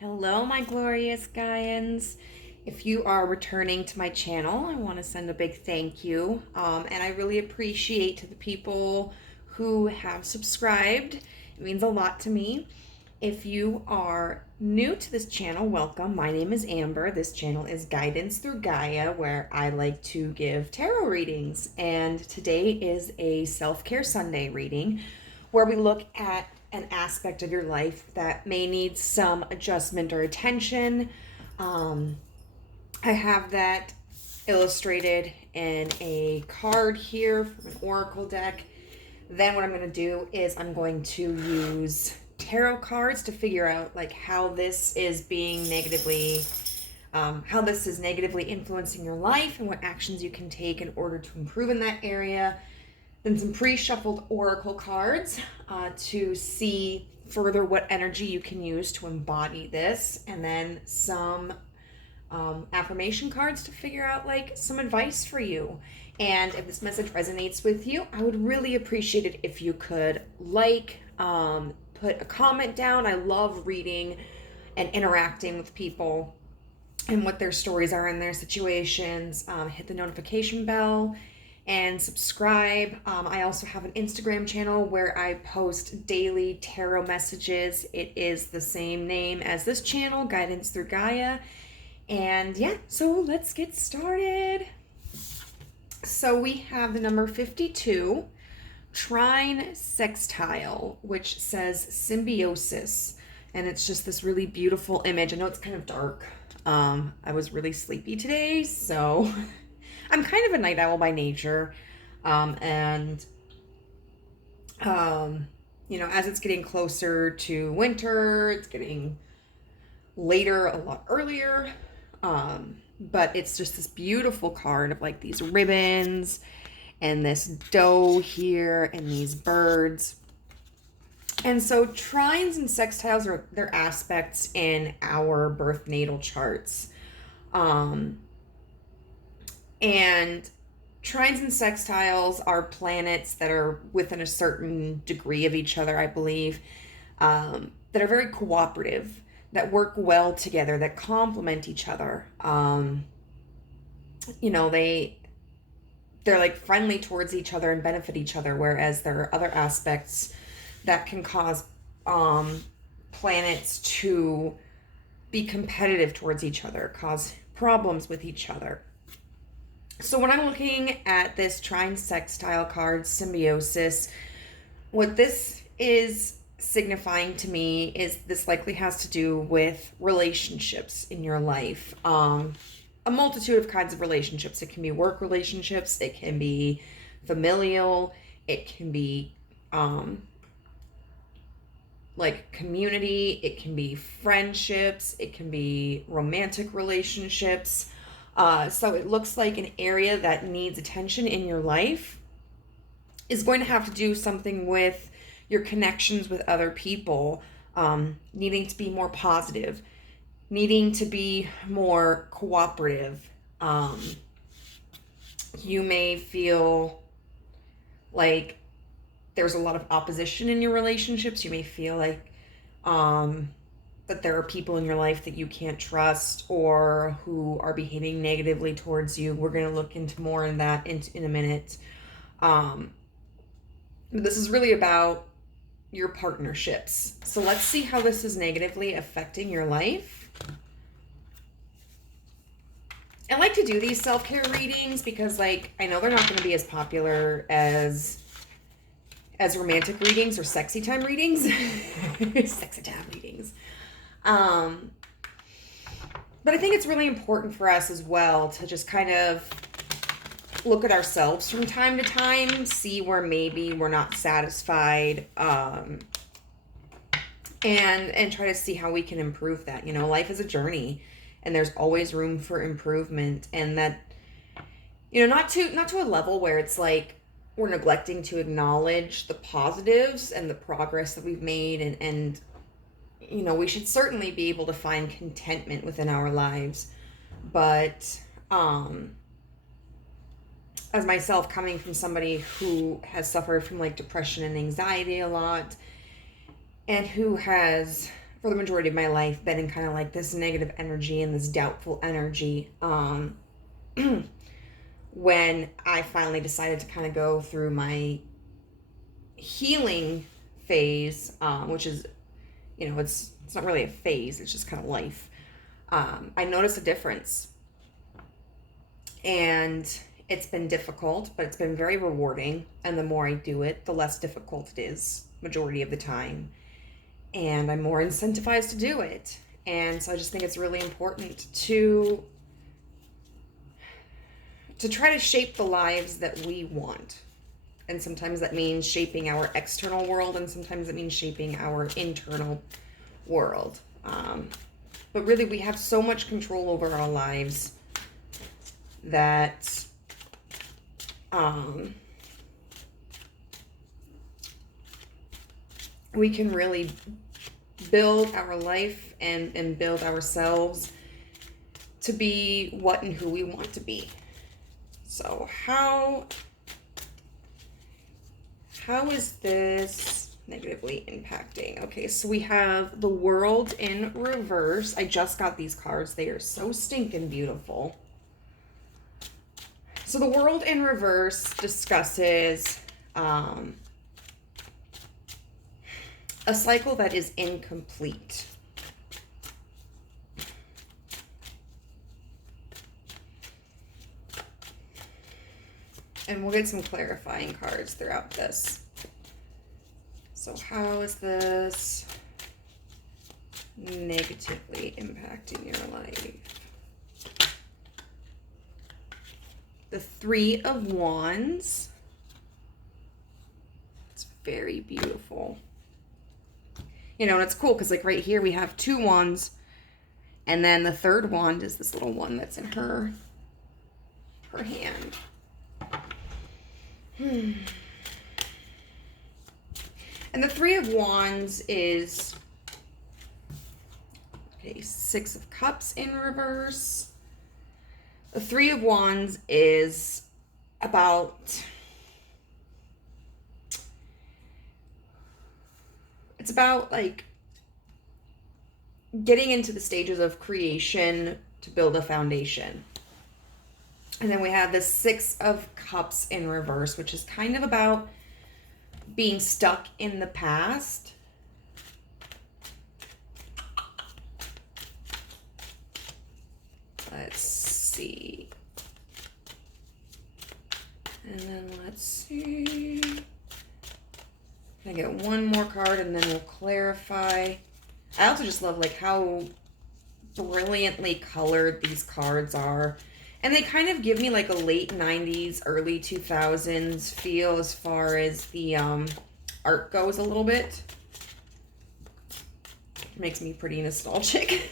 Hello, my glorious Gaians. If you are returning to my channel, I want to send a big thank you. And I really appreciate to the people who have subscribed. It means a lot to me. If you are new to this channel, welcome. My name is Amber. This channel is Guidance Through Gaia, where I like to give tarot readings. And today is a self-care Sunday reading where we look at an aspect of your life that may need some adjustment or attention. I have that illustrated in a card here from an oracle deck. Then what I'm going to do is I'm going to use tarot cards to figure out like how this is negatively influencing your life and what actions you can take in order to improve in that area. Then some pre-shuffled oracle cards to see further what energy you can use to embody this, and then some affirmation cards to figure out like some advice for you. And if this message resonates with you, I would really appreciate it if you could put a comment down. I love reading and interacting with people and what their stories are in their situations. Hit the notification bell and subscribe. I also have an Instagram channel where I post daily tarot messages. It is the same name as this channel, Guidance Through Gaia. And yeah, so let's get started. So we have the number 52, trine sextile, which says symbiosis. And it's just this really beautiful image. I know it's kind of dark. I was really sleepy today, so I'm kind of a night owl by nature. As it's getting closer to winter, it's getting later a lot earlier. But it's just this beautiful card of like these ribbons and this doe here and these birds. And so trines and sextiles are their aspects in our birth natal charts. And trines and sextiles are planets that are within a certain degree of each other, I believe, that are very cooperative, that work well together, that complement each other. They're like friendly towards each other and benefit each other, whereas there are other aspects that can cause planets to be competitive towards each other, cause problems with each other. So when I'm looking at this trine sextile card, symbiosis, what this is signifying to me is this likely has to do with relationships in your life. A multitude of kinds of relationships. It can be work relationships, it can be familial, it can be like community, it can be friendships, it can be romantic relationships. So it looks like an area that needs attention in your life is going to have to do something with your connections with other people, needing to be more positive, needing to be more cooperative. You may feel like there's a lot of opposition in your relationships. You may feel like that there are people in your life that you can't trust or who are behaving negatively towards you. We're going to look into more in that in a minute. But this is really about your partnerships. So let's see how this is negatively affecting your life. I like to do these self-care readings because I know they're not going to be as popular as romantic readings or sexy time readings. Sexy time readings. But I think it's really important for us as well to just kind of look at ourselves from time to time, see where maybe we're not satisfied, and try to see how we can improve that. Life is a journey and there's always room for improvement, and that, not to a level where it's like we're neglecting to acknowledge the positives and the progress that we've made, and we should certainly be able to find contentment within our lives. But as myself, coming from somebody who has suffered from like depression and anxiety a lot, and who has for the majority of my life, been in kind of like this negative energy and this doubtful energy. When I finally decided to kind of go through my healing phase, which is, you know, it's not really a phase, it's just kind of life. I noticed a difference, and it's been difficult, but it's been very rewarding. And the more I do it, the less difficult it is, majority of the time. And I'm more incentivized to do it. And so I just think it's really important to try to shape the lives that we want. And sometimes that means shaping our external world, and sometimes it means shaping our internal world. But really, we have so much control over our lives that we can really build our life and build ourselves to be what and who we want to be. So how is this negatively impacting? Okay, so we have the World in reverse. I just got these cards. They are so stinking beautiful. So the World in reverse discusses a cycle that is incomplete. And we'll get some clarifying cards throughout this. So how is this negatively impacting your life? The Three of Wands. It's very beautiful. You know, and it's cool because like right here we have two wands, and then the third wand is this little one that's in her hand. And the Three of Wands is, okay, Six of Cups in reverse. The Three of Wands is about, it's about like getting into the stages of creation to build a foundation. And then we have the Six of Cups in reverse, which is kind of about being stuck in the past. Let's see. And then let's see. Can I get one more card and then we'll clarify. I also just love like how brilliantly colored these cards are. And they kind of give me like a late 90s, early 2000s feel as far as the art goes a little bit. It makes me pretty nostalgic.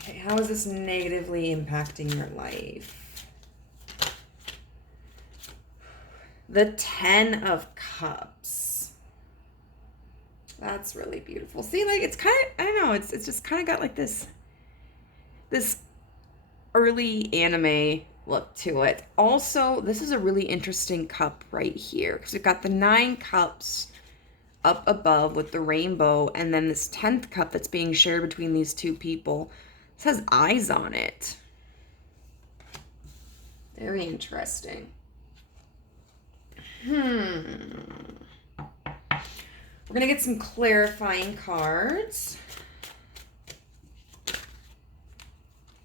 Okay, how is this negatively impacting your life? The Ten of Cups. That's really beautiful. See, like it's kind of, I don't know, it's just kind of got like this early anime look to it. Also, this is a really interesting cup right here because we've got the 9 cups up above with the rainbow, and then this 10th cup that's being shared between these two people. This has eyes on it. Very interesting. We're gonna get some clarifying cards.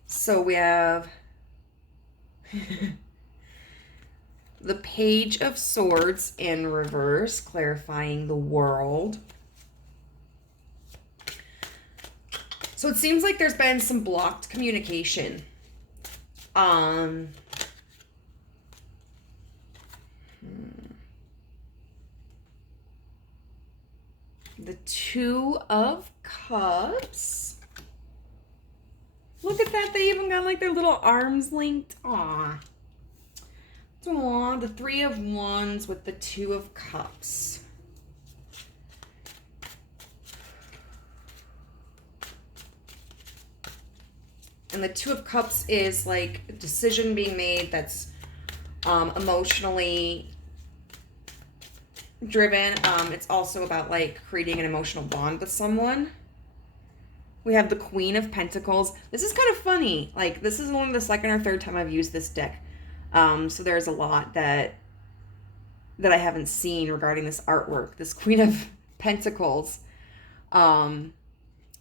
So we have the Page of Swords in reverse, clarifying the World. So it seems like there's been some blocked communication. The Two of Cups. Look at that. They even got like their little arms linked. Aw. Aw. The Three of Wands with the Two of Cups. And the Two of Cups is like a decision being made that's emotionally driven. It's also about like creating an emotional bond with someone. We have the Queen of Pentacles. This is kind of funny. Like, this is only the second or third time I've used this deck. So there's a lot that I haven't seen regarding this artwork. This Queen of Pentacles.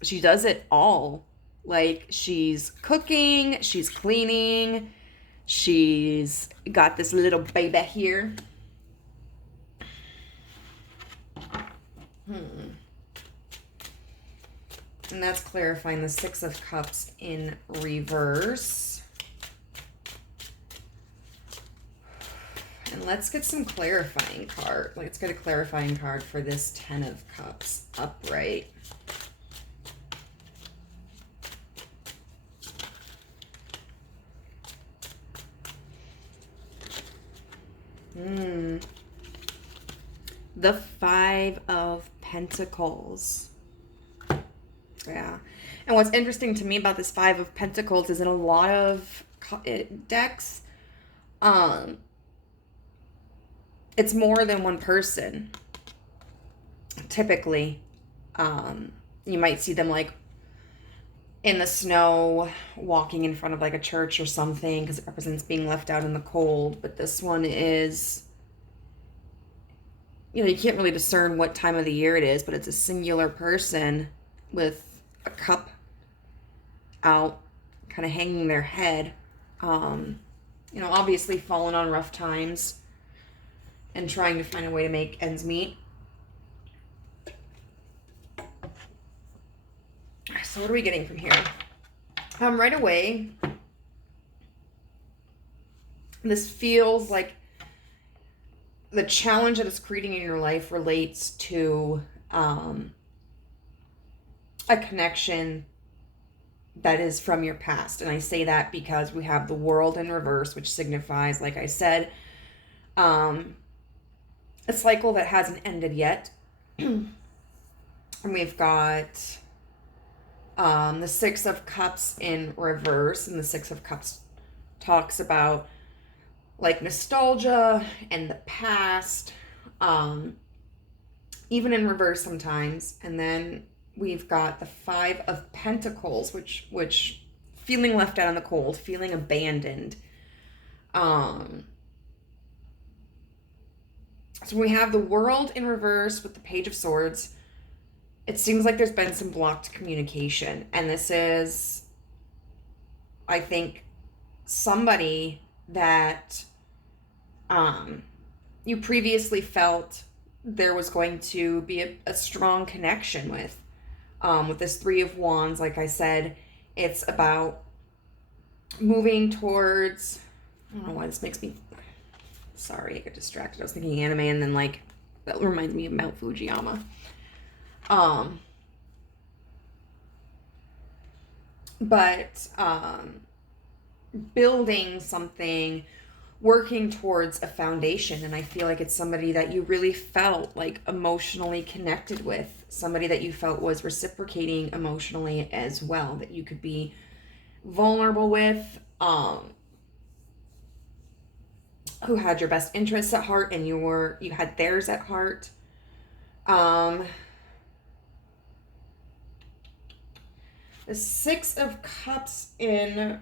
She does it all. Like, she's cooking, she's cleaning, she's got this little baby here. And that's clarifying the Six of Cups in reverse. And let's get some clarifying card. Let's get a clarifying card for this Ten of Cups upright. The Five of Pentacles. Yeah. And what's interesting to me about this Five of Pentacles is in a lot of decks, it's more than one person. Typically, you might see them like in the snow, walking in front of like a church or something, because it represents being left out in the cold. But this one is, you know, you can't really discern what time of the year it is, but it's a singular person with a cup out, kind of hanging their head. You know, obviously fallen on rough times and trying to find a way to make ends meet. So what are we getting from here? Right away, this feels like the challenge that it's creating in your life relates to a connection that is from your past. And I say that because we have the World in reverse, which signifies, like I said, a cycle that hasn't ended yet. And we've got the Six of Cups in reverse, and the Six of Cups talks about like nostalgia and the past, even in reverse sometimes. And then we've got the Five of Pentacles, which feeling left out in the cold, feeling abandoned. So we have the World in reverse with the Page of Swords. It seems like there's been some blocked communication. And this is, I think, somebody that you previously felt there was going to be a strong connection with. With this Three of Wands, like I said, it's about moving towards, I don't know why this makes me, sorry, I got distracted. I was thinking anime, and then like, that reminds me of Mount Fujiyama. But building something, working towards a foundation. And I feel like it's somebody that you really felt like emotionally connected with, somebody that you felt was reciprocating emotionally as well, that you could be vulnerable with, who had your best interests at heart, and you had theirs at heart. The Six of Cups in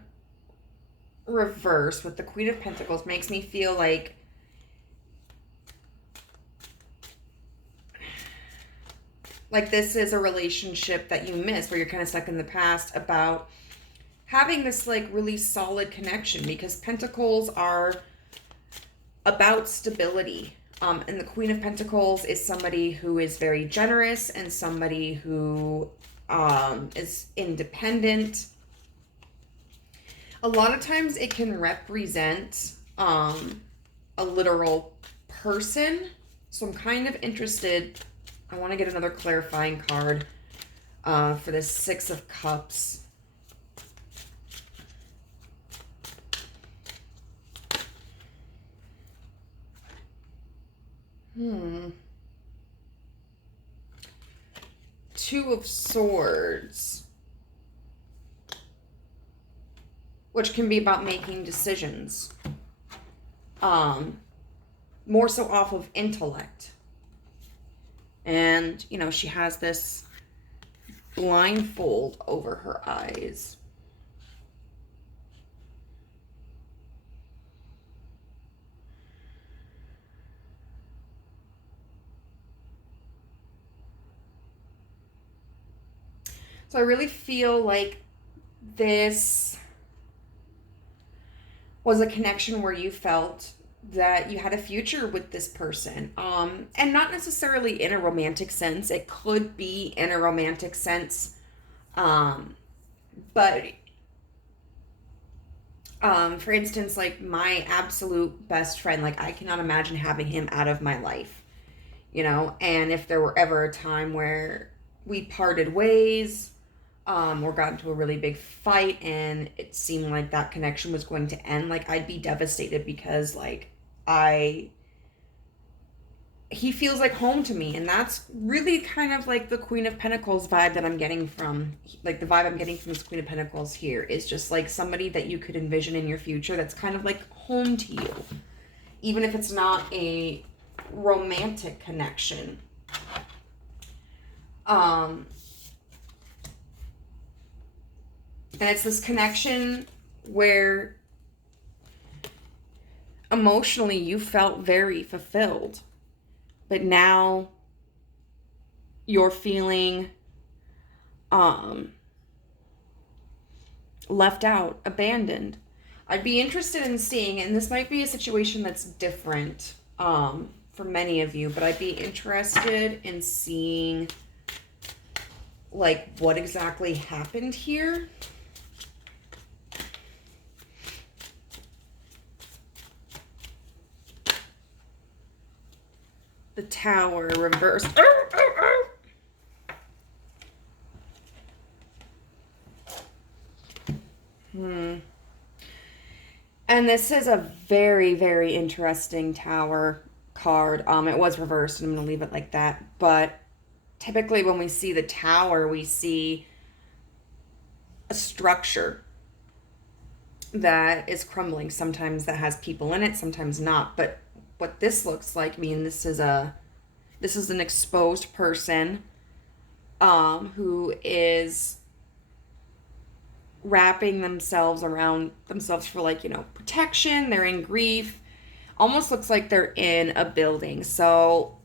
reverse with the Queen of Pentacles makes me feel like this is a relationship that you missed, where you're kind of stuck in the past, about having this like really solid connection, because Pentacles are about stability. And the Queen of Pentacles is somebody who is very generous and somebody who is independent. A lot of times it can represent a literal person. So I'm kind of interested. I want to get another clarifying card for this Six of Cups. Two of Swords, which can be about making decisions, more so off of intellect. And, you know, she has this blindfold over her eyes. So I really feel like this was a connection where you felt that you had a future with this person. And not necessarily in a romantic sense. It could be in a romantic sense. But for instance, like my absolute best friend, like I cannot imagine having him out of my life, you know? And if there were ever a time where we parted ways, or got into a really big fight and it seemed like that connection was going to end, like I'd be devastated because like he feels like home to me, and that's really kind of like the Queen of Pentacles vibe that I'm getting from, like the vibe I'm getting from this Queen of Pentacles here is just like somebody that you could envision in your future that's kind of like home to you, even if it's not a romantic connection. And it's this connection where emotionally you felt very fulfilled. But now you're feeling left out, abandoned. I'd be interested in seeing, and this might be a situation that's different for many of you, but I'd be interested in seeing like what exactly happened here. The Tower reversed. And this is a very, very interesting Tower card. It was reversed, and I'm going to leave it like that. But typically when we see the Tower, we see a structure that is crumbling. Sometimes that has people in it, sometimes not. But what this looks like, I mean, this is an exposed person who is wrapping themselves around themselves for, like, you know, protection. They're in grief. Almost looks like they're in a building. So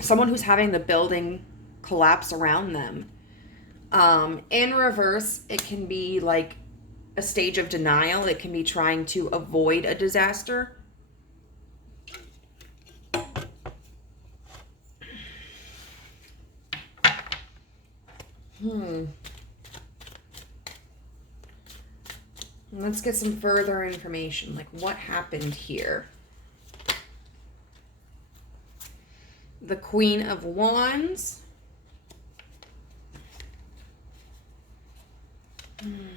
someone who's having the building collapse around them. In reverse, it can be like a stage of denial. It can be trying to avoid a disaster. Let's get some further information. Like, what happened here? The Queen of Wands. And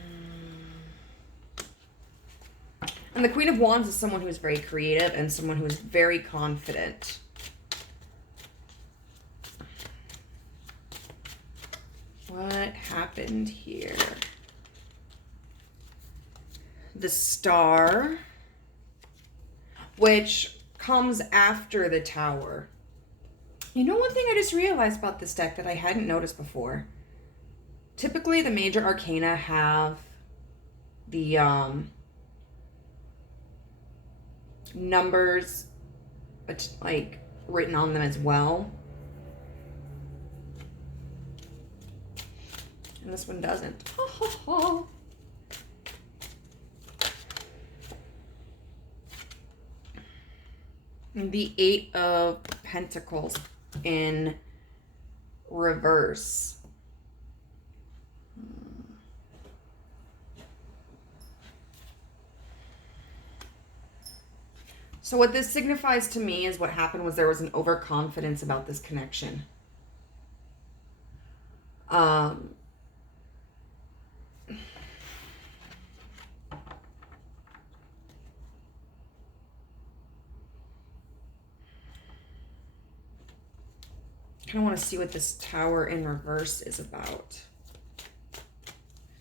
the Queen of Wands is someone who is very creative and someone who is very confident. What happened here? The Star, which comes after the Tower. You know, one thing I just realized about this deck that I hadn't noticed before. Typically, the major arcana have the numbers like written on them as well. And this one doesn't. The Eight of Pentacles in reverse. So what this signifies to me is what happened was there was an overconfidence about this connection. I kind of want to see what this Tower in reverse is about.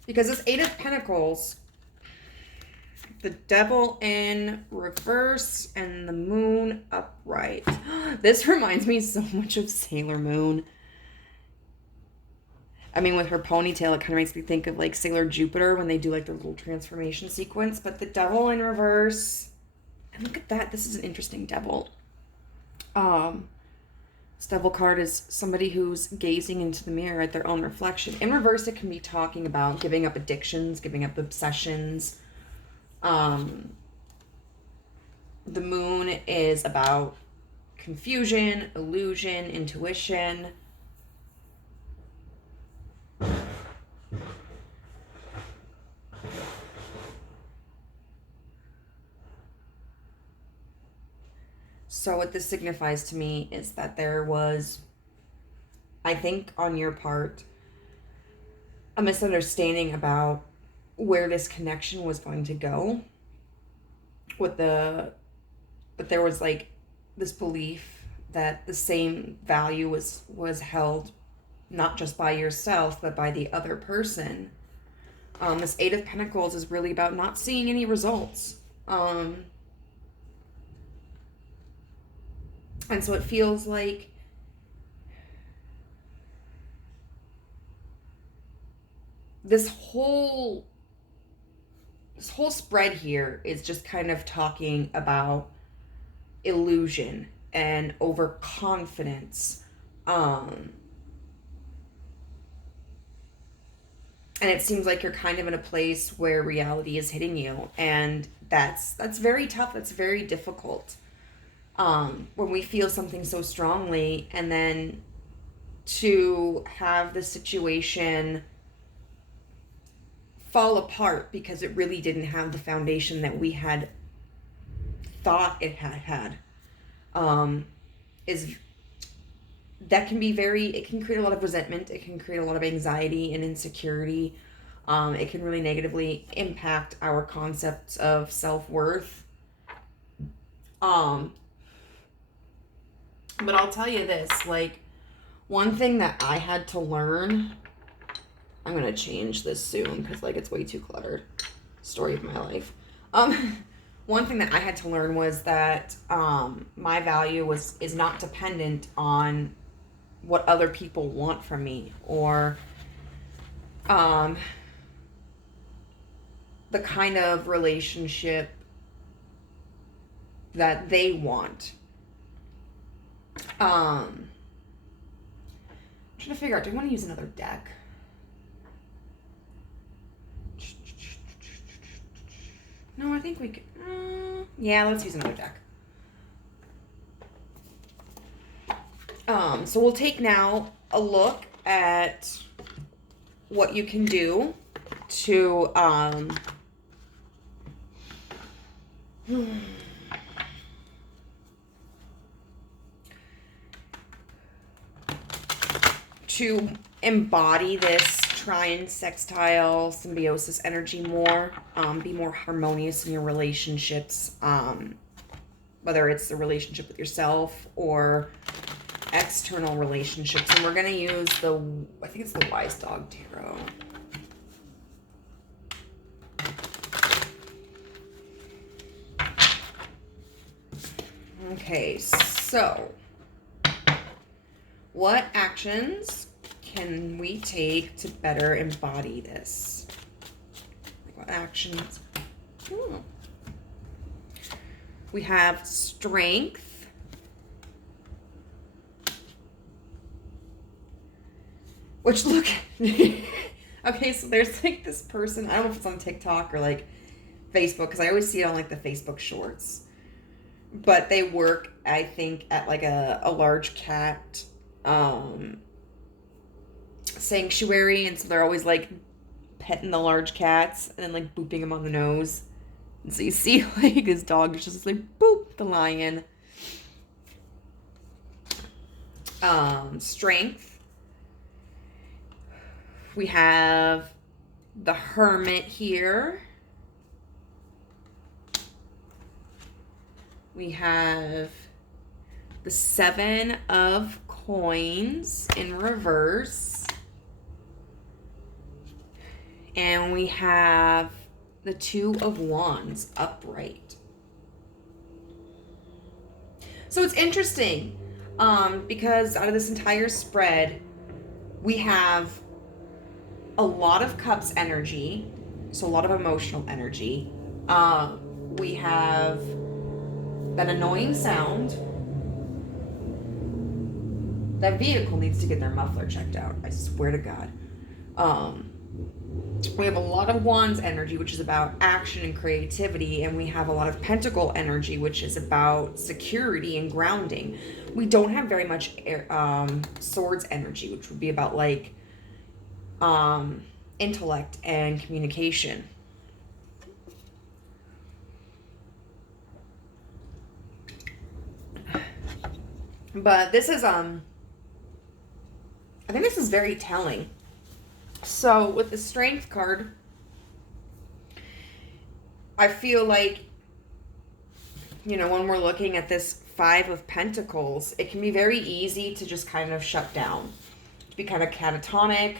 Because this Eight of Pentacles The Devil in reverse and the Moon upright. This reminds me so much of Sailor Moon. I mean, with her ponytail, it kind of makes me think of like Sailor Jupiter when they do like their little transformation sequence. But the Devil in reverse, and look at that. This is an interesting devil. This devil card is somebody who's gazing into the mirror at their own reflection. In reverse, it can be talking about giving up addictions, giving up obsessions. The Moon is about confusion, illusion, intuition. So what this signifies to me is that there was, I think on your part, a misunderstanding about where this connection was going to go. But there was like this belief that the same value was held not just by yourself, but by the other person. This Eight of Pentacles is really about not seeing any results. And so it feels like this whole spread here is just kind of talking about illusion and overconfidence. And it seems like you're kind of in a place where reality is hitting you, and that's very tough. That's very difficult. When we feel something so strongly, and then to have the situation fall apart because it really didn't have the foundation that we had thought it had, is that can be it can create a lot of resentment. It can create a lot of anxiety and insecurity. It can really negatively impact our concepts of self-worth. But I'll tell you this, like, one thing that I had to learn, I'm going to change this soon because, like, it's way too cluttered. Story of my life. One thing that I had to learn was that my value is not dependent on what other people want from me, or the kind of relationship that they want. I'm trying to figure out, do I want to use another deck? No, I think we could. Yeah, let's use another deck. So we'll take now a look at what you can do to to embody this trine, sextile, symbiosis energy more, be more harmonious in your relationships, whether it's the relationship with yourself or external relationships. And we're going to use I think it's the Wise Dog Tarot. Okay, so what actions can we take to better embody this? What actions? We have strength. Which, look, okay, so there's like this person, I don't know if it's on TikTok or like Facebook, because I always see it on like the Facebook shorts. But they work, I think, at like a large cat sanctuary, and so they're always like petting the large cats and then like booping them on the nose. And so you see like this dog is just like boop the lion. Strength. We have the Hermit here. We have the Seven of Coins in reverse. And we have the Two of Wands upright. So it's interesting because out of this entire spread, we have a lot of Cups energy, so a lot of emotional energy. We have that annoying sound. That vehicle needs to get their muffler checked out, I swear to God. We have a lot of Wands energy, which is about action and creativity, and we have a lot of Pentacle energy, which is about security and grounding. We don't have very much Swords energy, which would be about like intellect and communication. But this is I think this is very telling. So with the Strength card, I feel like, you know, when we're looking at this Five of Pentacles, it can be very easy to just kind of shut down, to be kind of catatonic,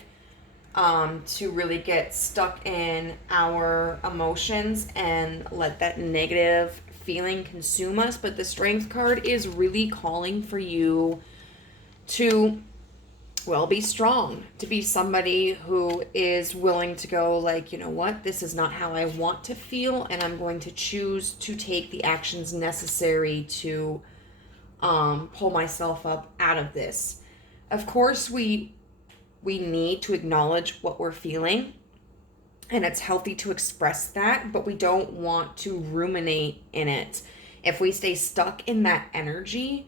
to really get stuck in our emotions and let that negative feeling consume us. But the Strength card is really calling for you to, well, be strong, to be somebody who is willing to go like, you know what, this is not how I want to feel, and I'm going to choose to take the actions necessary to pull myself up out of this. Of course, we need to acknowledge what we're feeling, and it's healthy to express that, but we don't want to ruminate in it. If we stay stuck in that energy,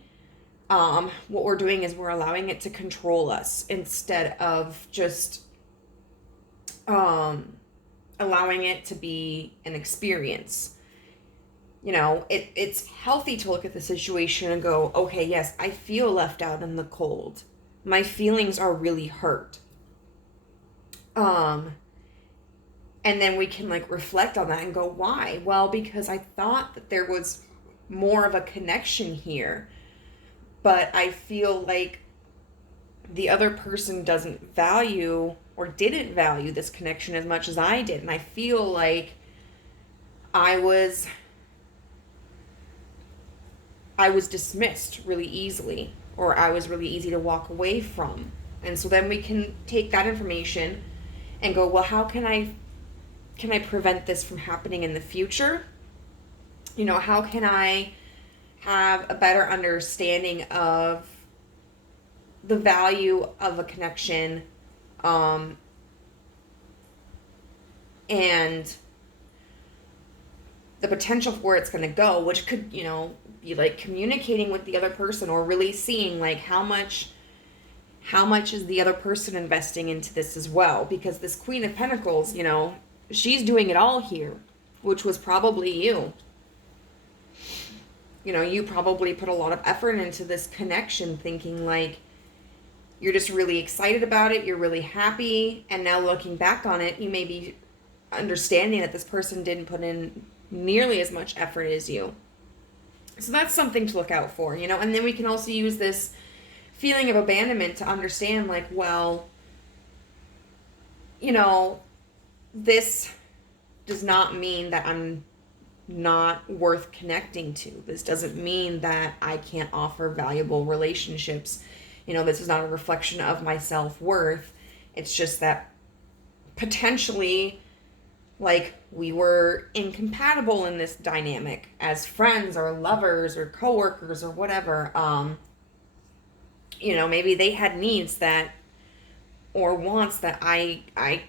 what we're doing is we're allowing it to control us instead of just allowing it to be an experience. You know, it's healthy to look at the situation and go, okay, yes, I feel left out in the cold. My feelings are really hurt. And then we can like reflect on that and go, why? Well, because I thought that there was more of a connection here. But I feel like the other person doesn't value or didn't value this connection as much as I did. And I feel like I was dismissed really easily, or I was really easy to walk away from. And so then we can take that information and go, well, how can I prevent this from happening in the future? You know, how can I have a better understanding of the value of a connection, and the potential for where it's going to go, which could, you know, be like communicating with the other person, or really seeing like how much is the other person investing into this as well. Because this Queen of Pentacles, you know, she's doing it all here, which was probably you. You know, you probably put a lot of effort into this connection, thinking like you're just really excited about it, you're really happy, and now looking back on it, you may be understanding that this person didn't put in nearly as much effort as you. So that's something to look out for, you know. And then we can also use this feeling of abandonment to understand like, well, you know, this does not mean that I'm not worth connecting to. This doesn't mean that I can't offer valuable relationships. You know, this is not a reflection of my self-worth. It's just that potentially, like, we were incompatible in this dynamic as friends or lovers or coworkers or whatever. You know, maybe they had needs that, or wants that I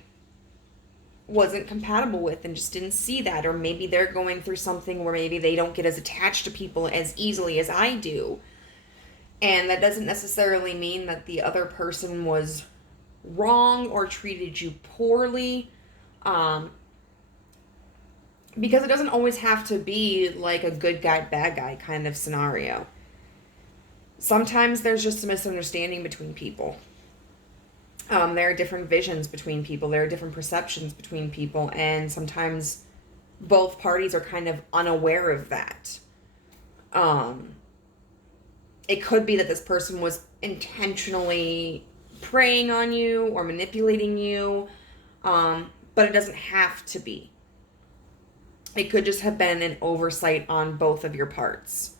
wasn't compatible with and just didn't see that. Or maybe they're going through something where maybe they don't get as attached to people as easily as I do. And that doesn't necessarily mean that the other person was wrong or treated you poorly. Because it doesn't always have to be like a good guy, bad guy kind of scenario. Sometimes there's just a misunderstanding between people. There are different visions between people. There are different perceptions between people. And sometimes both parties are kind of unaware of that. It could be that this person was intentionally preying on you or manipulating you. But it doesn't have to be. It could just have been an oversight on both of your parts.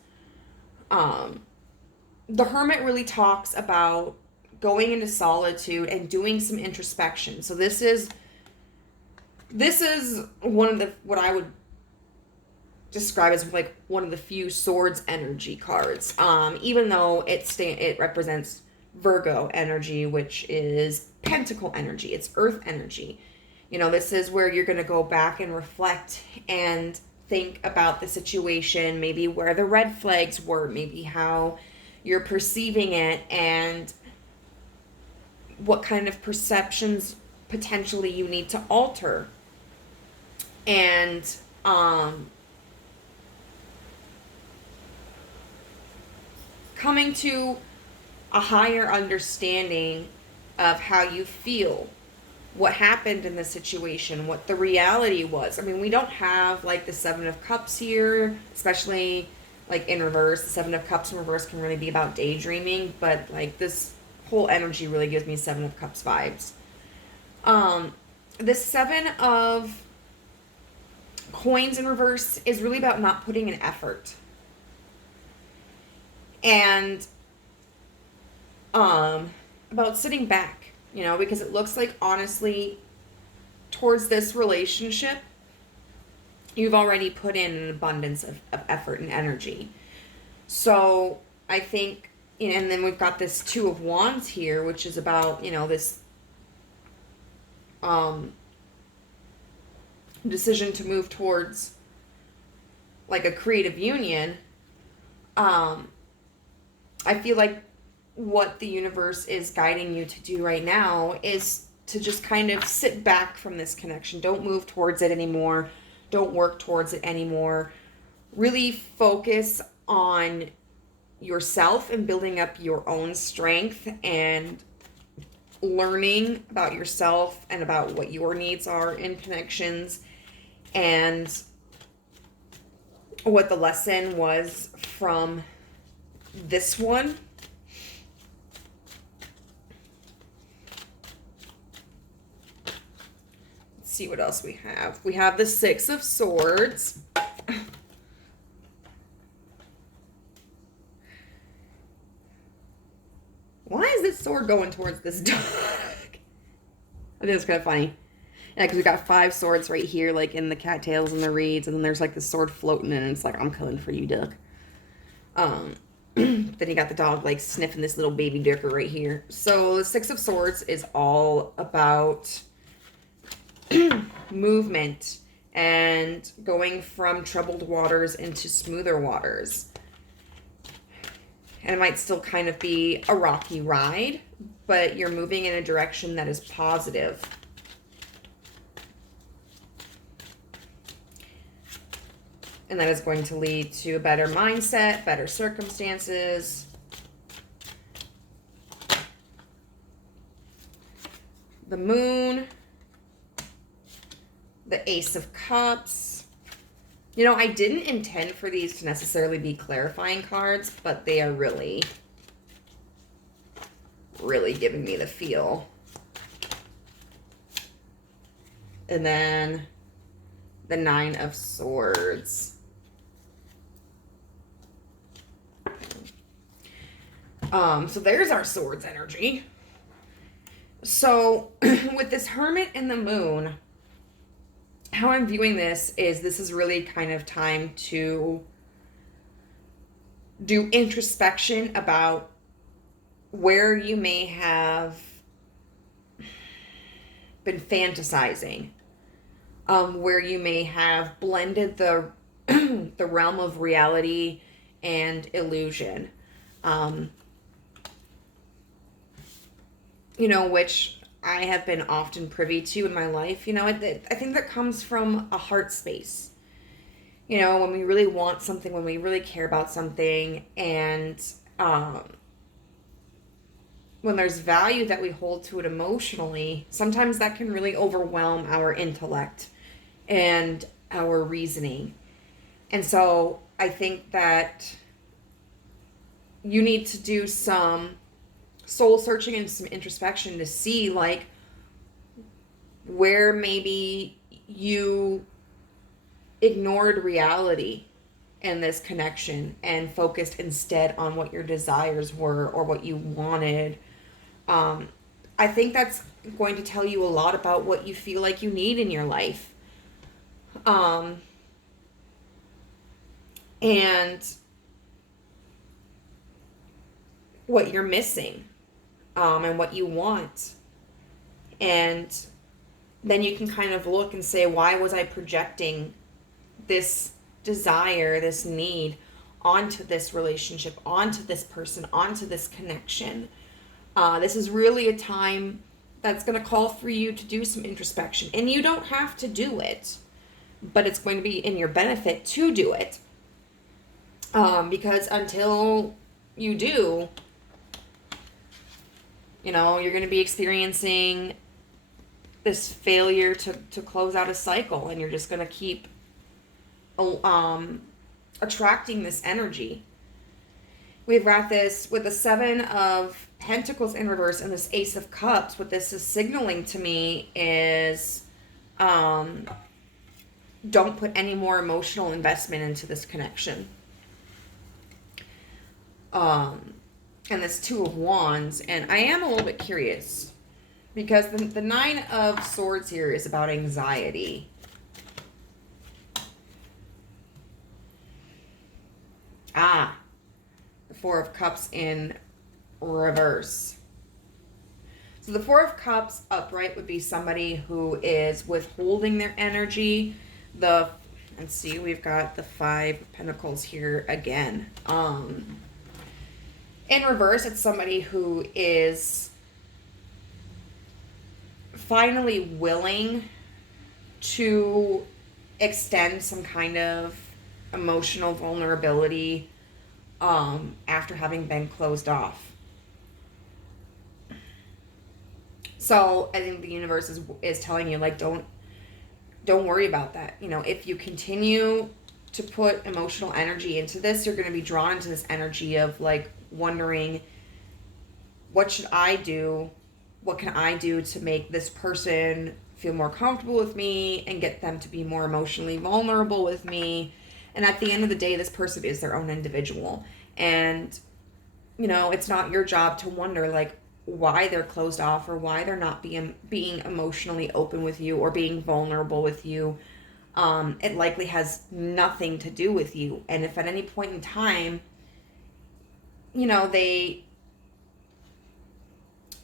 The Hermit really talks about going into solitude and doing some introspection. So this is one of the, what I would describe as like one of the few swords energy cards. Even though it represents Virgo energy, which is pentacle energy, it's earth energy. This is where you're going to go back and reflect and think about the situation, maybe where the red flags were, maybe how you're perceiving it, and what kind of perceptions potentially you need to alter. And coming to a higher understanding of how you feel, what happened in the situation, what the reality was. I mean, we don't have like the Seven of Cups here, especially like in reverse. The Seven of Cups in reverse can really be about daydreaming, but like this whole energy really gives me Seven of Cups vibes. The Seven of Coins in reverse is really about not putting an effort. And about sitting back, because it looks like, honestly, towards this relationship, you've already put in an abundance of effort and energy. So I think, and then we've got this Two of Wands here, which is about, this decision to move towards like a creative union. I feel like what the universe is guiding you to do right now is to just kind of sit back from this connection. Don't move towards it anymore. Don't work towards it anymore. Really focus on yourself and building up your own strength and learning about yourself and about what your needs are in connections, and what the lesson was from this one. Let's see what else we have. We have the Six of Swords. Why is this sword going towards this dog? I think it's kind of funny. Yeah, because we got 5 swords right here, like in the cattails and the reeds, and then there's like the sword floating in, and it's like, I'm coming for you, duck. Then you got the dog like sniffing this little baby ducker right here. So the Six of Swords is all about movement and going from troubled waters into smoother waters. And it might still kind of be a rocky ride, but you're moving in a direction that is positive. And that is going to lead to a better mindset, better circumstances. The Moon. The Ace of Cups. I didn't intend for these to necessarily be clarifying cards, but they are really, really giving me the feel. And then the Nine of Swords. So there's our swords energy. So with this Hermit and the Moon, how I'm viewing this is really kind of time to do introspection about where you may have been fantasizing, where you may have blended the the realm of reality and illusion. Which I have been often privy to in my life. I think that comes from a heart space. When we really want something, when we really care about something, and when there's value that we hold to it emotionally, sometimes that can really overwhelm our intellect and our reasoning. And so I think that you need to do some soul searching and some introspection to see like where maybe you ignored reality in this connection and focused instead on what your desires were or what you wanted. I think that's going to tell you a lot about what you feel like you need in your life. And what you're missing, and what you want. And then you can kind of look and say, why was I projecting this desire, this need onto this relationship, onto this person, onto this connection? This is really a time that's going to call for you to do some introspection. And you don't have to do it, but it's going to be in your benefit to do it. Because until you do, you know, you're going to be experiencing this failure to close out a cycle, and you're just going to keep attracting this energy. We've got this with the Seven of Pentacles in reverse and this Ace of Cups. What this is signaling to me is don't put any more emotional investment into this connection. And this Two of Wands, and I am a little bit curious because the Nine of Swords here is about anxiety. The Four of Cups in reverse. So the Four of Cups upright would be somebody who is withholding their energy. Let's see, we've got the Five of Pentacles here again. In reverse, it's somebody who is finally willing to extend some kind of emotional vulnerability after having been closed off. So I think the universe is telling you, like, don't worry about that. You know, if you continue to put emotional energy into this, you're going to be drawn into this energy of, like, wondering, what should I do? What can I do to make this person feel more comfortable with me and get them to be more emotionally vulnerable with me? And at the end of the day, this person is their own individual. And, you know, it's not your job to wonder, like, why they're closed off or why they're not being emotionally open with you or being vulnerable with you. It likely has nothing to do with you. And if at any point in time, you know, they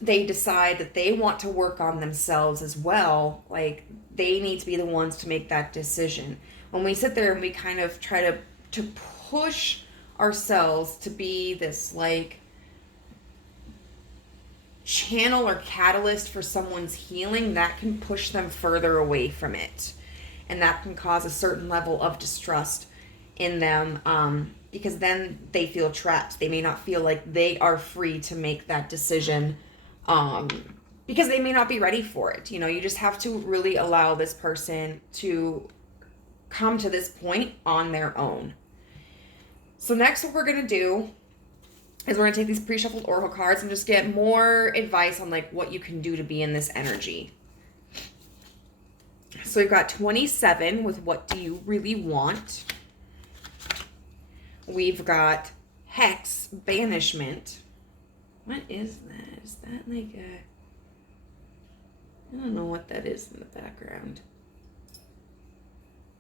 decide that they want to work on themselves as well, like, they need to be the ones to make that decision. When we sit there and we kind of try to push ourselves to be this, like, channel or catalyst for someone's healing, that can push them further away from it. And that can cause a certain level of distrust in them, because then they feel trapped. They may not feel like they are free to make that decision, because they may not be ready for it. You know, you just have to really allow this person to come to this point on their own. So next, what we're going to do is we're going to take these pre-shuffled oracle cards and just get more advice on, like, what you can do to be in this energy. So we've got 27 with what do you really want. We've got Hex, banishment. What is that? Is that like a... I don't know what that is in the background.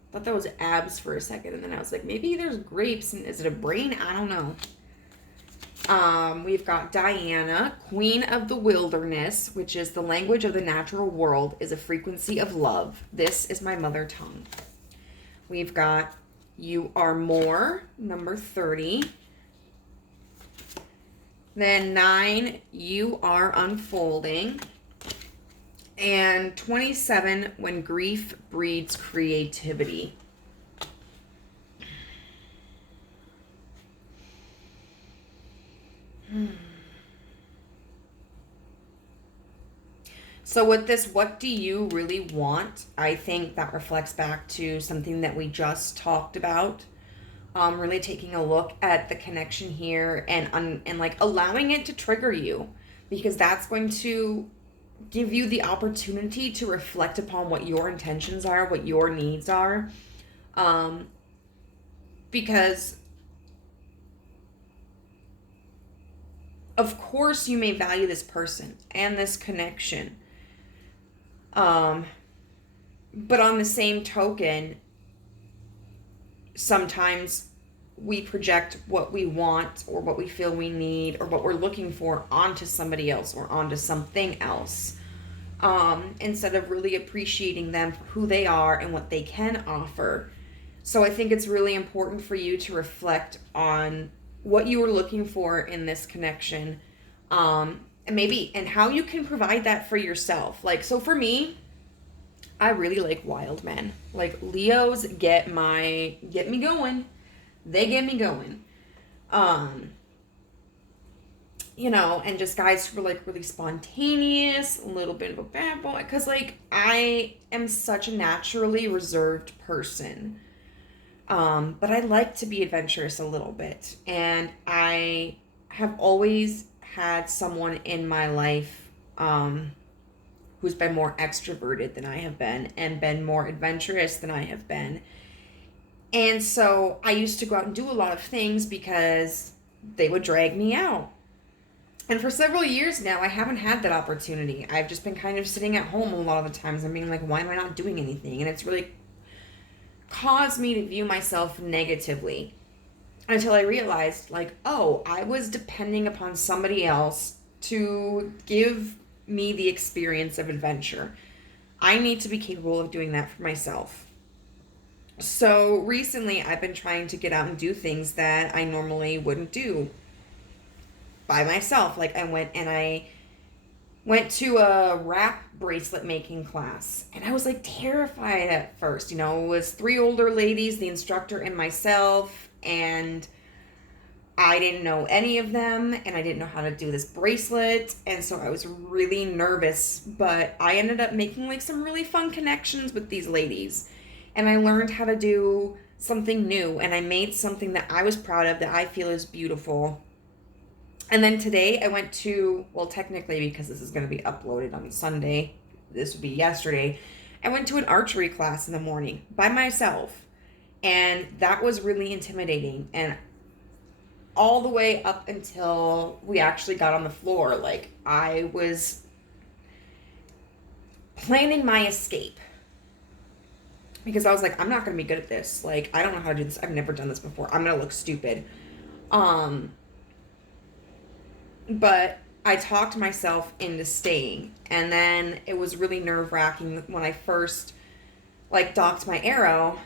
I thought that was abs for a second, and then I was like, maybe there's grapes, and is it a brain? I don't know. We've got Diana, Queen of the Wilderness, which is the language of the natural world, is a frequency of love. This is my mother tongue. We've got You Are More, number 30. Then 9, You Are Unfolding. And 27, When Grief Breeds Creativity. So with this, what do you really want? I think that reflects back to something that we just talked about. Really taking a look at the connection here and like allowing it to trigger you, because that's going to give you the opportunity to reflect upon what your intentions are, what your needs are. Because of course you may value this person and this connection. But on the same token, sometimes we project what we want or what we feel we need or what we're looking for onto somebody else or onto something else, instead of really appreciating them for who they are and what they can offer. So I think it's really important for you to reflect on what you were looking for in this connection, and how you can provide that for yourself. Like, so for me, I really like wild men. Like, Leos get me going. They get me going. And just guys who are like really spontaneous, a little bit of a bad boy. Because like, I am such a naturally reserved person. But I like to be adventurous a little bit. And I have always had someone in my life, who's been more extroverted than I have been and been more adventurous than I have been. And so I used to go out and do a lot of things because they would drag me out. And for several years now, I haven't had that opportunity. I've just been kind of sitting at home a lot of the times and being like, why am I not doing anything? And it's really caused me to view myself negatively until I realized, like, oh, I was depending upon somebody else to give me the experience of adventure. I need to be capable of doing that for myself. So recently I've been trying to get out and do things that I normally wouldn't do by myself. Like, I went to a wrap bracelet making class, and I was like terrified at first. It was 3 older ladies, the instructor, and myself, and I didn't know any of them, and I didn't know how to do this bracelet, and so I was really nervous, but I ended up making like some really fun connections with these ladies, and I learned how to do something new, and I made something that I was proud of, that I feel is beautiful. And then today I went to, well, technically, because this is going to be uploaded on Sunday, this would be yesterday, I went to an archery class in the morning by myself, and that was really intimidating. And all the way up until we actually got on the floor, like, I was planning my escape, because I was like, I'm not going to be good at this. Like, I don't know how to do this. I've never done this before. I'm going to look stupid. But I talked myself into staying, and then it was really nerve-wracking when I first, like, docked my arrow,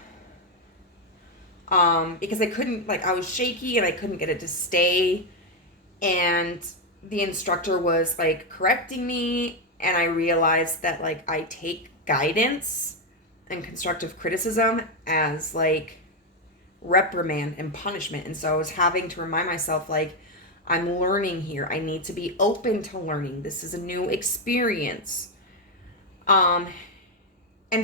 because I couldn't, like, I was shaky and I couldn't get it to stay, and the instructor was, like, correcting me, and I realized that, like, I take guidance and constructive criticism as, like, reprimand and punishment, and so I was having to remind myself, like, I'm learning here. I need to be open to learning. This is a new experience. And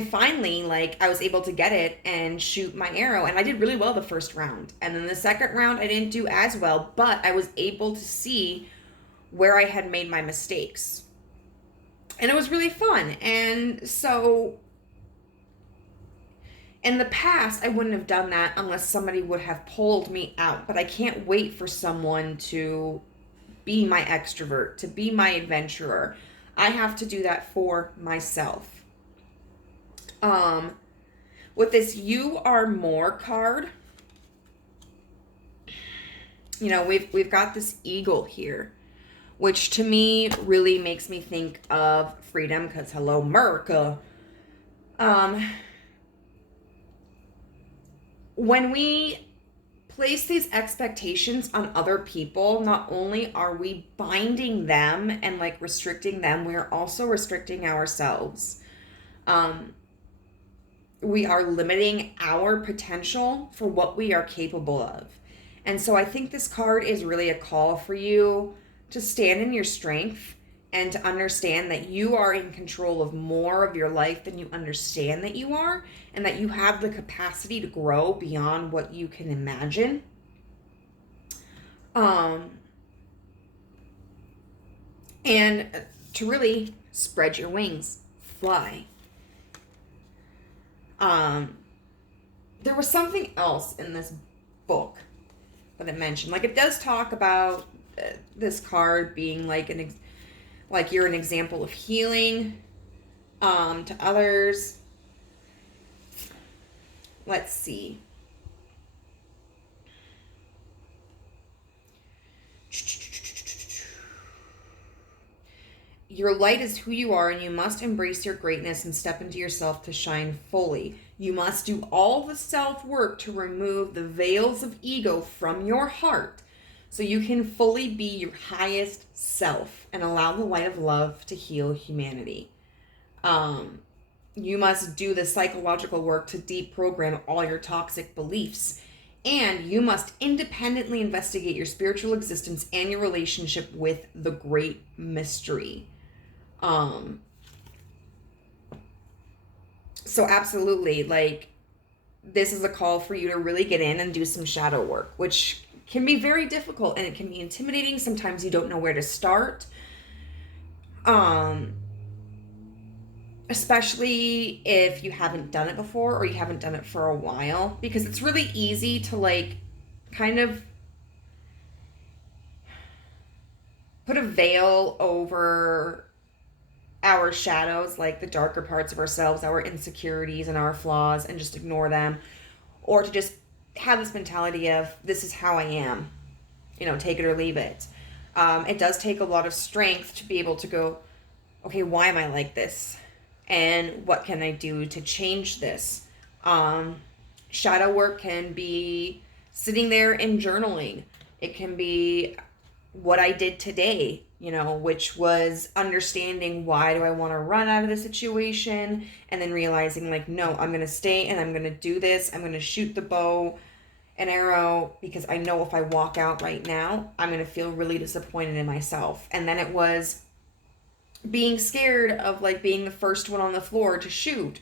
finally, like, I was able to get it and shoot my arrow, and I did really well the first round. And then the second round, I didn't do as well, but I was able to see where I had made my mistakes. And it was really fun. And so in the past, I wouldn't have done that unless somebody would have pulled me out. But I can't wait for someone to be my extrovert, to be my adventurer. I have to do that for myself. With this You Are More card, we've got this eagle here, which to me really makes me think of freedom, because hello, America. When we place these expectations on other people, not only are we binding them and, like, restricting them, we are also restricting ourselves. We are limiting our potential for what we are capable of. And so I think this card is really a call for you to stand in your strength and to understand that you are in control of more of your life than you understand that you are, and that you have the capacity to grow beyond what you can imagine. And to really spread your wings, fly. there was something else in this book that it mentioned. Like, it does talk about this card being like like you're an example of healing to others. Let's see. Your light is who you are, and you must embrace your greatness and step into yourself to shine fully. You must do all the self-work to remove the veils of ego from your heart so you can fully be your highest self and allow the light of love to heal humanity. You must do the psychological work to deprogram all your toxic beliefs. And you must independently investigate your spiritual existence and your relationship with the great mystery. So absolutely, like, this is a call for you to really get in and do some shadow work, which can be very difficult and it can be intimidating. Sometimes you don't know where to start. Especially if you haven't done it before or you haven't done it for a while, because it's really easy to like kind of put a veil over our shadows, like the darker parts of ourselves, our insecurities and our flaws, and just ignore them, or to just have this mentality of this is how I am, take it or leave it. It does take a lot of strength to be able to go, okay, why am I like this? And what can I do to change this? Shadow work can be sitting there and journaling. It can be what I did today, which was understanding why do I want to run out of the situation, and then realizing like, no, I'm going to stay and I'm going to do this. I'm going to shoot the bow and arrow because I know if I walk out right now, I'm going to feel really disappointed in myself. And then it was being scared of like being the first one on the floor to shoot,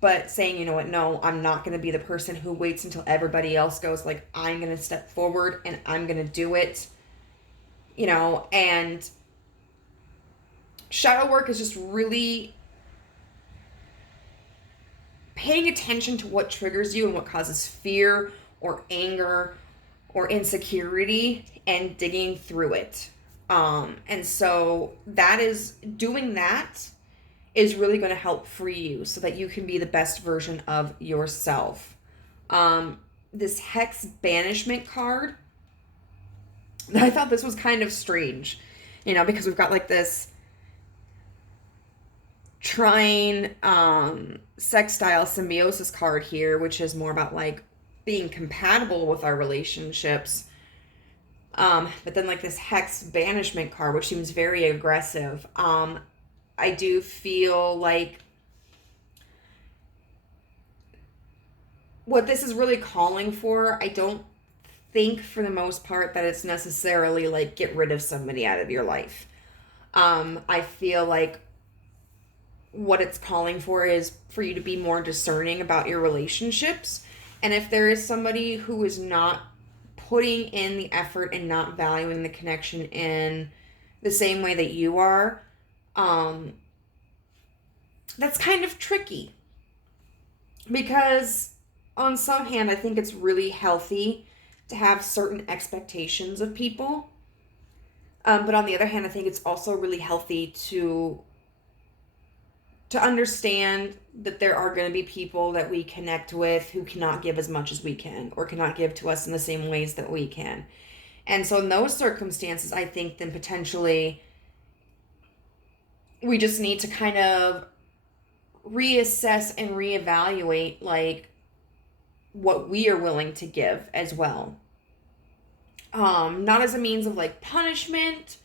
but saying, you know what, no, I'm not going to be the person who waits until everybody else goes. Like, I'm going to step forward and I'm going to do it, and shadow work is just really paying attention to what triggers you and what causes fear or anger or insecurity and digging through it. And so doing that is really going to help free you so that you can be the best version of yourself. This hex banishment card, I thought this was kind of strange, because we've got like this trine sextile symbiosis card here, which is more about like being compatible with our relationships. But then like this hex banishment card, which seems very aggressive. I do feel like what this is really calling for, I don't think for the most part that it's necessarily like get rid of somebody out of your life. I feel like what it's calling for is for you to be more discerning about your relationships. And if there is somebody who is not putting in the effort and not valuing the connection in the same way that you are, that's kind of tricky. Because on some hand, I think it's really healthy to have certain expectations of people. But on the other hand, I think it's also really healthy to understand that there are going to be people that we connect with who cannot give as much as we can, or cannot give to us in the same ways that we can. And so in those circumstances, I think then potentially we just need to kind of reassess and reevaluate like what we are willing to give as well. Not as a means of like punishment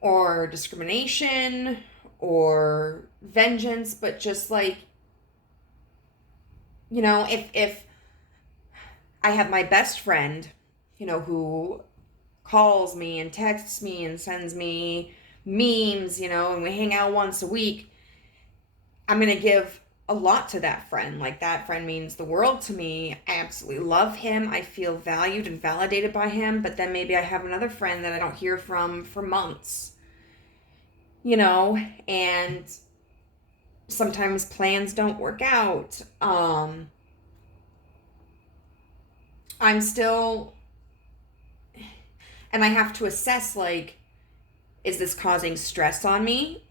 or discrimination or vengeance, but just like, if I have my best friend, who calls me and texts me and sends me memes, and we hang out once a week, I'm going to give a lot to that friend. Like, that friend means the world to me. I absolutely love him. I feel valued and validated by him. But then maybe I have another friend that I don't hear from for months, and sometimes plans don't work out. I'm still, and I have to assess, like, is this causing stress on me?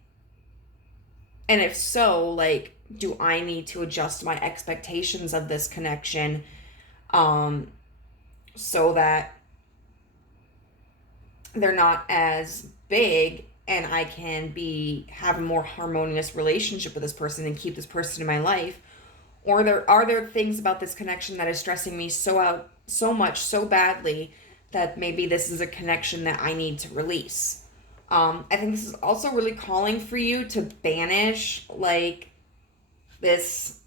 And if so, like, do I need to adjust my expectations of this connection, so that they're not as big, and I can have a more harmonious relationship with this person and keep this person in my life? Or are there things about this connection that is stressing me so much, so badly, that maybe this is a connection that I need to release? I think this is also really calling for you to banish, like, this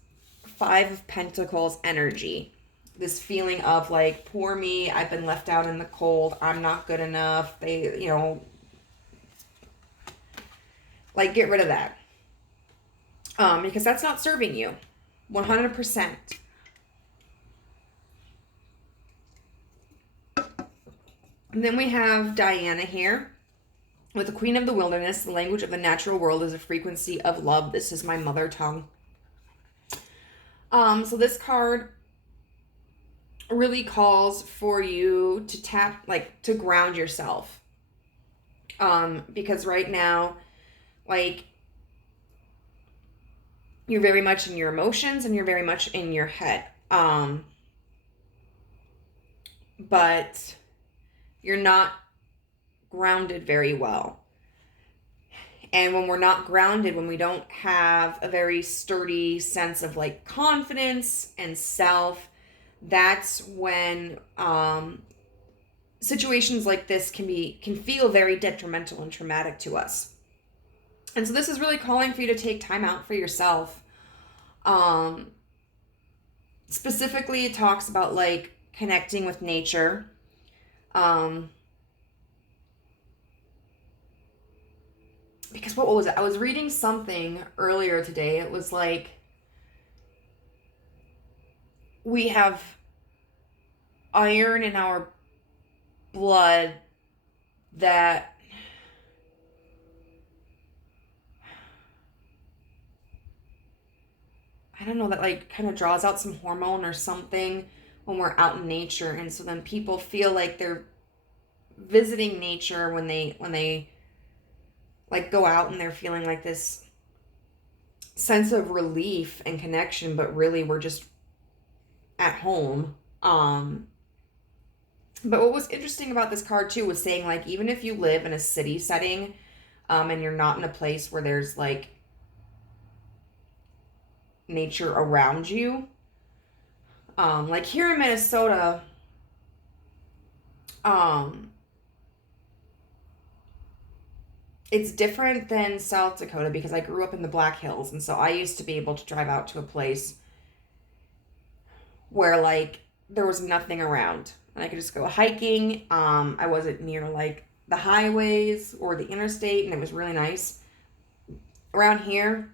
Five of Pentacles energy. This feeling of, like, poor me, I've been left out in the cold, I'm not good enough, they, like, get rid of that. Because that's not serving you. 100%. And then we have Diana here with the Queen of the Wilderness. The language of the natural world is a frequency of love. This is my mother tongue. So this card really calls for you to to ground yourself. Because right now, like, you're very much in your emotions and you're very much in your head. But you're not grounded very well. And when we're not grounded, when we don't have a very sturdy sense of, like, confidence and self, that's when situations like this can feel very detrimental and traumatic to us. And so this is really calling for you to take time out for yourself. Specifically, it talks about, like, connecting with nature. Because what was it? I was reading something earlier today. It was like, we have iron in our blood that I don't know, that, like, kind of draws out some hormone or something when we're out in nature. And so then people feel like they're visiting nature when they like, go out, and they're feeling like this sense of relief and connection, but really we're just at home. But what was interesting about this card too was saying, like, even if you live in a city setting, and you're not in a place where there's, like, nature around you, like here in Minnesota, it's different than South Dakota because I grew up in the Black Hills, and so I used to be able to drive out to a place where, like, there was nothing around and I could just go hiking. I wasn't near, like, the highways or the interstate, and it was really nice. Around here,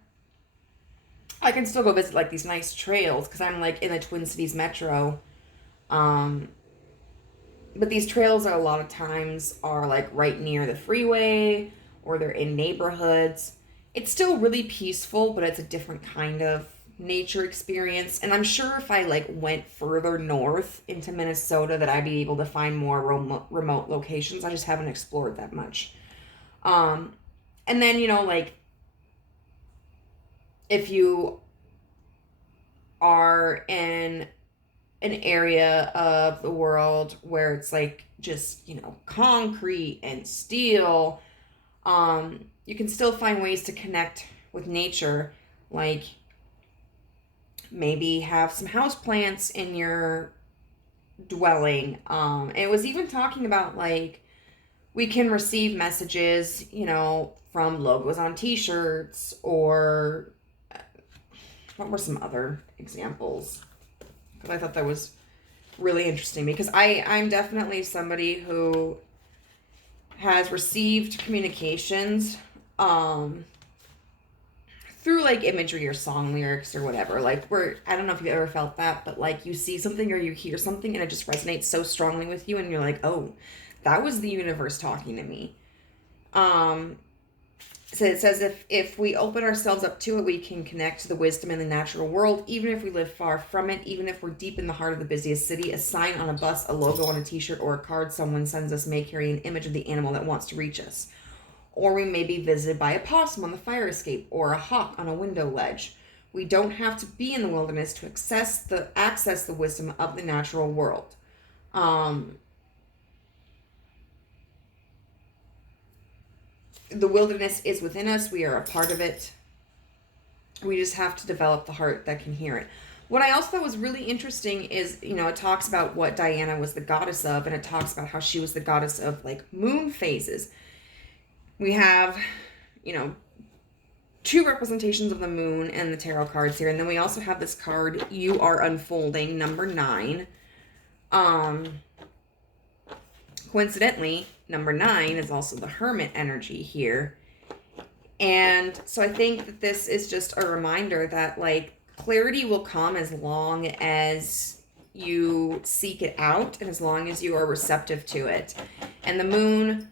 I can still go visit, like, these nice trails because I'm, like, in the Twin Cities metro. But these trails are a lot of times are, like, right near the freeway, or they're in neighborhoods. It's still really peaceful, but it's a different kind of nature experience. And I'm sure if I, like, went further north into Minnesota that I'd be able to find more remote locations. I just haven't explored that much. And then, like, if you are in an area of the world where it's, like, just, concrete and steel, you can still find ways to connect with nature, like maybe have some houseplants in your dwelling. It was even talking about, like, we can receive messages, from logos on t-shirts, or what were some other examples? Because I thought that was really interesting, because I'm definitely somebody who has received communications through, like, imagery or song lyrics or whatever, like, where, I don't know if you've ever felt that, but, like, you see something or you hear something and it just resonates so strongly with you, and you're like, oh, that was the universe talking to me. So it says if we open ourselves up to it, we can connect to the wisdom in the natural world, even if we live far from it, even if we're deep in the heart of the busiest city. A sign on a bus, a logo on a t-shirt, or a card someone sends us may carry an image of the animal that wants to reach us. Or we may be visited by a possum on the fire escape, or a hawk on a window ledge. We don't have to be in the wilderness to access the wisdom of the natural world. The wilderness is within us. We are a part of it. We just have to develop the heart that can hear it. What I also thought was really interesting is, it talks about what Diana was the goddess of, and it talks about how she was the goddess of like moon phases. We have, two representations of the moon and the tarot cards here. And then we also have this card, You Are Unfolding, number 9. Coincidentally, number 9 is also the Hermit energy here. And so I think that this is just a reminder that like clarity will come as long as you seek it out and as long as you are receptive to it. And the moon,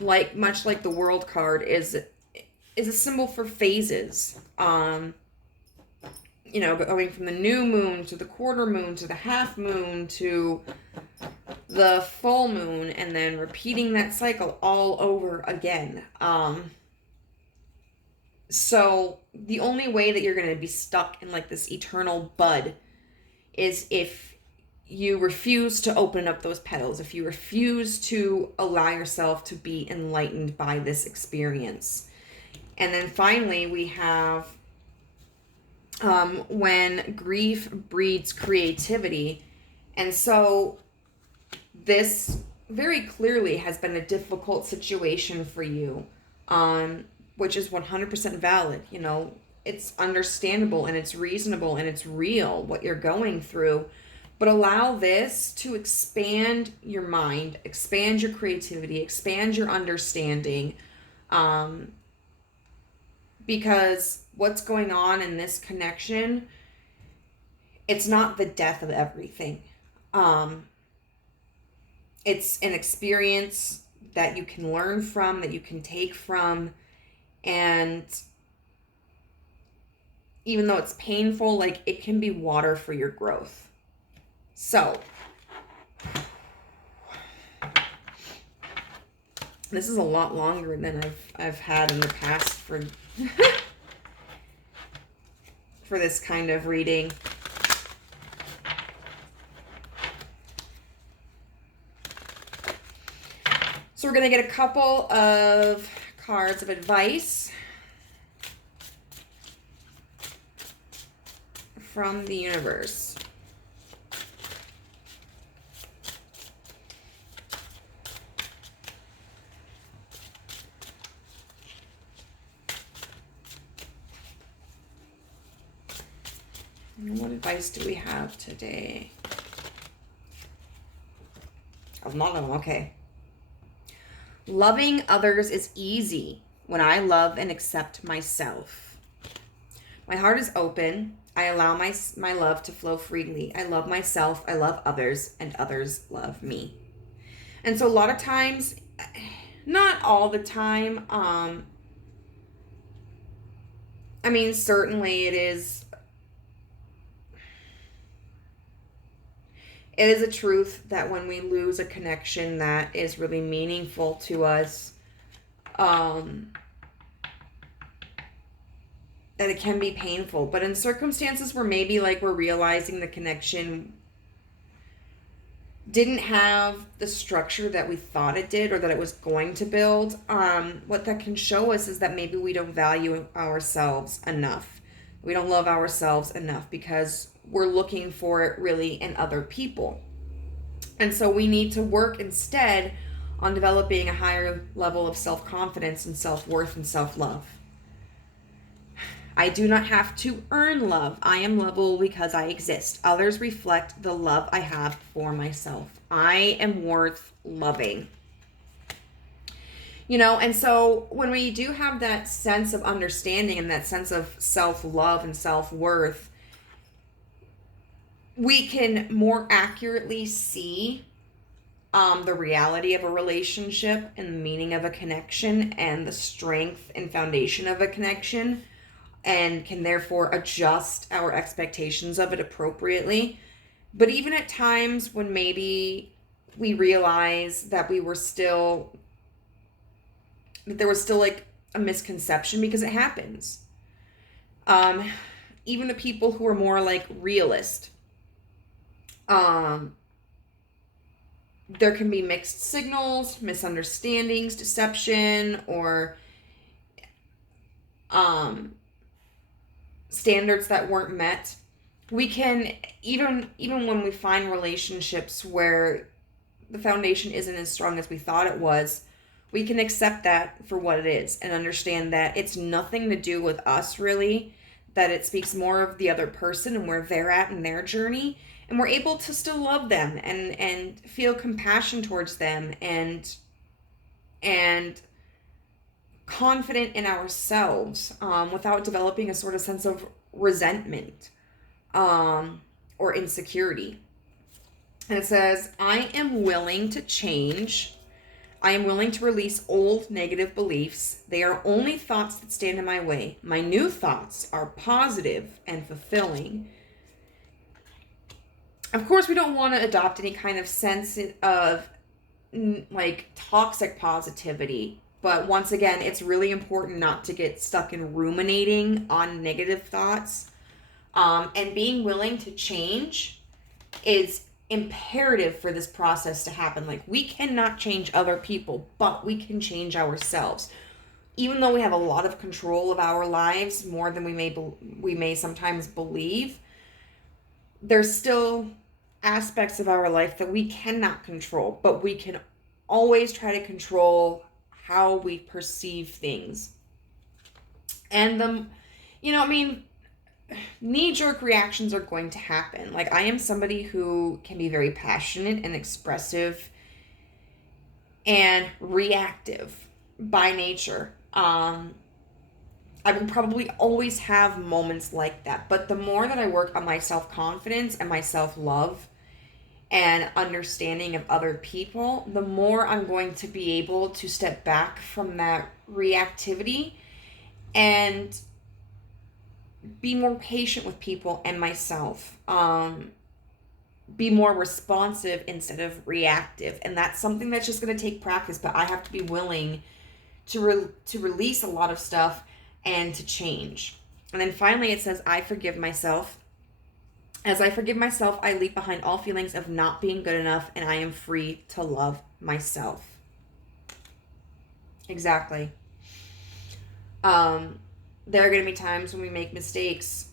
like much like the World card, is a symbol for phases. Going from the new moon to the quarter moon to the half moon to the full moon, and then repeating that cycle all over again. So the only way that you're going to be stuck in like this eternal bud is if you refuse to open up those petals, if you refuse to allow yourself to be enlightened by this experience. And then finally, we have when grief breeds creativity. And so this very clearly has been a difficult situation for you, which is 100% valid. It's understandable and it's reasonable and it's real what you're going through. But allow this to expand your mind, expand your creativity, expand your understanding. Because what's going on in this connection, it's not the death of everything. It's an experience that you can learn from, that you can take from. And even though it's painful, like it can be water for your growth. So this is a lot longer than I've had in the past for for this kind of reading. So we're going to get a couple of cards of advice from the universe. What advice do we have today? Oh, none of them. Okay. Loving others is easy when I love and accept myself. My heart is open. I allow my love to flow freely. I love myself. I love others, and others love me. And so a lot of times, not all the time, certainly it is a truth that when we lose a connection that is really meaningful to us, that it can be painful. But in circumstances where maybe like we're realizing the connection didn't have the structure that we thought it did or that it was going to build, what that can show us is that maybe we don't value ourselves enough. We don't love ourselves enough because we're looking for it really in other people. And so we need to work instead on developing a higher level of self-confidence and self-worth and self-love. I do not have to earn love. I am lovable because I exist. Others reflect the love I have for myself. I am worth loving. And so when we do have that sense of understanding and that sense of self-love and self-worth, we can more accurately see the reality of a relationship and the meaning of a connection and the strength and foundation of a connection, and can therefore adjust our expectations of it appropriately. But even at times when maybe we realize that there was still like a misconception, because it happens. Even the people who are more like realist, there can be mixed signals, misunderstandings, deception, or standards that weren't met. We can, even when we find relationships where the foundation isn't as strong as we thought it was, we can accept that for what it is and understand that it's nothing to do with us, really, that it speaks more of the other person and where they're at in their journey. And we're able to still love them and feel compassion towards them and confident in ourselves, without developing a sort of sense of resentment or insecurity. And it says, I am willing to change. I am willing to release old negative beliefs. They are only thoughts that stand in my way. My new thoughts are positive and fulfilling. Of course, we don't want to adopt any kind of sense of like toxic positivity. But once again, it's really important not to get stuck in ruminating on negative thoughts. And being willing to change is imperative for this process to happen. Like, we cannot change other people, but we can change ourselves. Even though we have a lot of control of our lives, more than we may sometimes believe, there's still aspects of our life that we cannot control, but we can always try to control how we perceive things. And knee-jerk reactions are going to happen. Like, I am somebody who can be very passionate and expressive and reactive by nature. I will probably always have moments like that. But the more that I work on my self-confidence and my self-love and understanding of other people, the more I'm going to be able to step back from that reactivity and be more patient with people and myself. Be more responsive instead of reactive. And that's something that's just going to take practice, but I have to be willing to release a lot of stuff and to change. And then finally it says, I forgive myself. As I forgive myself, I leave behind all feelings of not being good enough, and I am free to love myself. Exactly. There are going to be times when we make mistakes,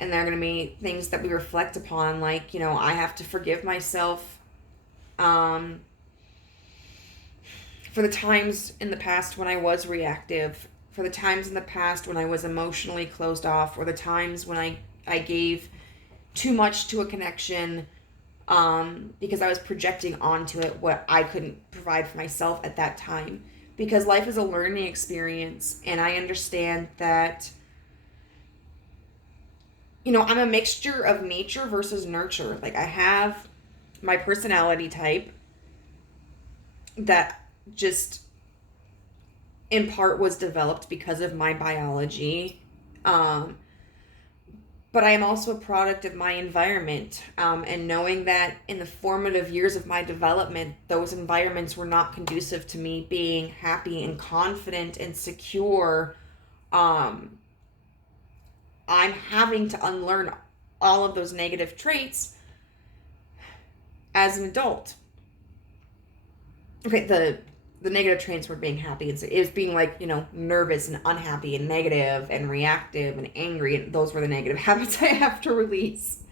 and there are going to be things that we reflect upon, like, I have to forgive myself for the times in the past when I was reactive, for the times in the past when I was emotionally closed off, or the times when I gave too much to a connection because I was projecting onto it what I couldn't provide for myself at that time. Because life is a learning experience, and I understand that, I'm a mixture of nature versus nurture. Like, I have my personality type that just in part was developed because of my biology. But I am also a product of my environment, and knowing that in the formative years of my development, those environments were not conducive to me being happy and confident and secure. I'm having to unlearn all of those negative traits as an adult. Okay, the negative traits were being happy, and it was being like, nervous and unhappy and negative and reactive and angry, and those were the negative habits I have to release,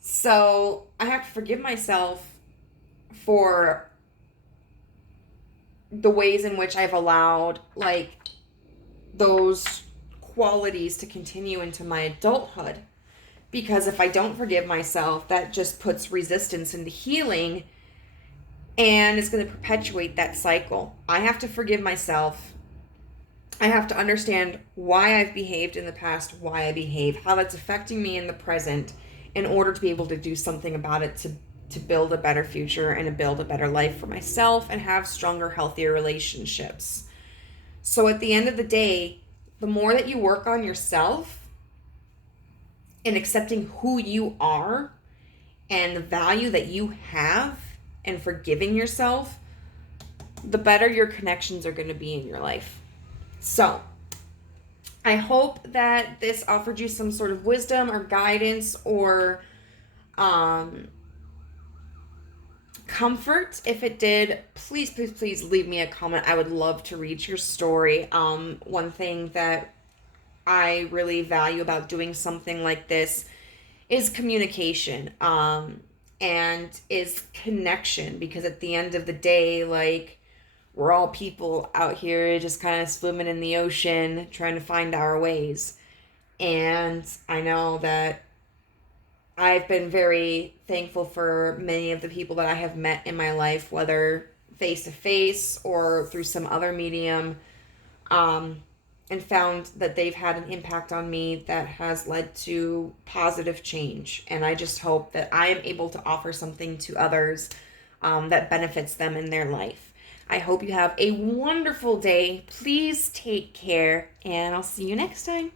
so I have to forgive myself for the ways in which I've allowed, like, those qualities to continue into my adulthood, because if I don't forgive myself, that just puts resistance into healing. And it's going to perpetuate that cycle. I have to forgive myself. I have to understand why I've behaved in the past, why I behave, how that's affecting me in the present, in order to be able to do something about it, to to build a better future and to build a better life for myself and have stronger, healthier relationships. So at the end of the day, the more that you work on yourself and accepting who you are and the value that you have and forgiving yourself, the better your connections are going to be in your life. So I hope that this offered you some sort of wisdom or guidance or comfort. If it did, please, please, please leave me a comment. I would love to read your story. One thing that I really value about doing something like this is communication, and is connection, because at the end of the day, like, we're all people out here just kind of swimming in the ocean trying to find our ways. And I know that I've been very thankful for many of the people that I have met in my life, whether face to face or through some other medium, and found that they've had an impact on me that has led to positive change. And I just hope that I am able to offer something to others that benefits them in their life. I hope you have a wonderful day. Please take care, and I'll see you next time.